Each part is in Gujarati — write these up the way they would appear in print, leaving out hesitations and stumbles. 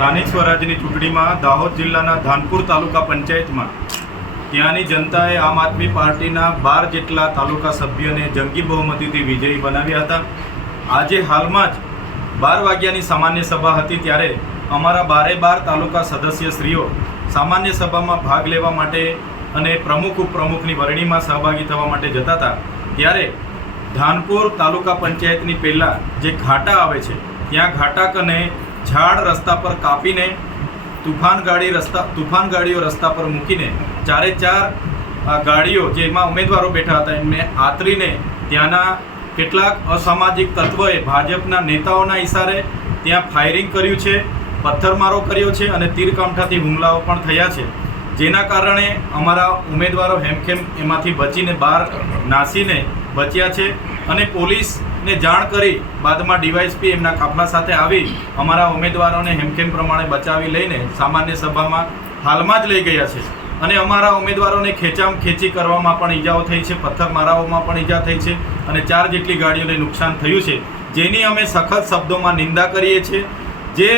સ્થાનિક સ્વરાજ્યની ચૂંટણીમાં દાહોદ જિલ્લાના ધાનપુર તાલુકા પંચાયતમાં ત્યાંની જનતાએ આમ આદમી પાર્ટીના 12 જેટલા તાલુકા સભ્યોને જંગી બહુમતીથી વિજયી બનાવ્યા હતા। આજે હાલમાં જ 12 વાગ્યાની સામાન્ય સભા હતી, ત્યારે અમારા 12 તાલુકા સદસ્યશ્રીઓ સામાન્ય સભામાં ભાગ લેવા માટે અને પ્રમુખ ઉપપ્રમુખની વરણીમાં સહભાગી થવા માટે જતા હતા। ત્યારે ધાનપુર તાલુકા પંચાયતની પહેલાં જે ઘાટા આવે છે, ત્યાં ઘાટા કને ઝાડ રસ્તા પર કાપીને તુફાન ગાડીઓ રસ્તા પર મૂકીને 4 ગાડીઓ જેમાં ઉમેદવારો બેઠા હતા એમને આતરીને ત્યાંના કેટલાક અસામાજિક તત્વોએ ભાજપના નેતાઓના ઇશારે ત્યાં ફાયરિંગ કર્યું છે, પથ્થરમારો કર્યો છે અને તીરકામઠાથી હુમલાઓ પણ થયા છે, જેના કારણે અમારા ઉમેદવારો હેમખેમ એમાંથી બચીને બહાર નાસીને બચ્યા છે અને પોલીસને જાણ કરી બાદમાં ડીવાયએસપી એમના કાફલા સાથે આવી અમારા ઉમેદવારોને હેમખેમ પ્રમાણે બચાવી લઈને સામાન્ય સભામાં હાલમાં જ લઈ ગયા છે અને અમારા ઉમેદવારોને ખેંચી કરવામાં પણ ઈજાઓ થઈ છે, પથ્થરમારાઓમાં પણ ઈજા થઈ છે અને 4 જેટલી ગાડીઓને નુકસાન થયું છે, જેની અમે સખત શબ્દોમાં નિંદા કરીએ છીએ। જે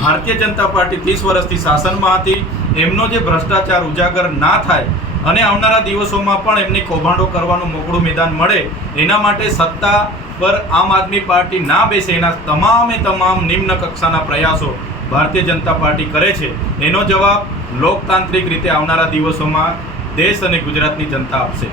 ભારતીય જનતા પાર્ટી 30 વર્ષથી શાસનમાં હતી, એમનો જે ભ્રષ્ટાચાર ઉજાગર ના થાય અને આવનારા દિવસોમાં પણ એમની કૌભાંડો કરવાનું મોકળું મેદાન મળે, એના માટે સત્તા પર આમ આદમી પાર્ટી ના બેસે એના તમામ નિમ્ન કક્ષાના પ્રયાસો ભારતીય જનતા પાર્ટી કરે છે। એનો જવાબ લોકતાંત્રિક રીતે આવનારા દિવસોમાં દેશ અને ગુજરાતની જનતા આપશે।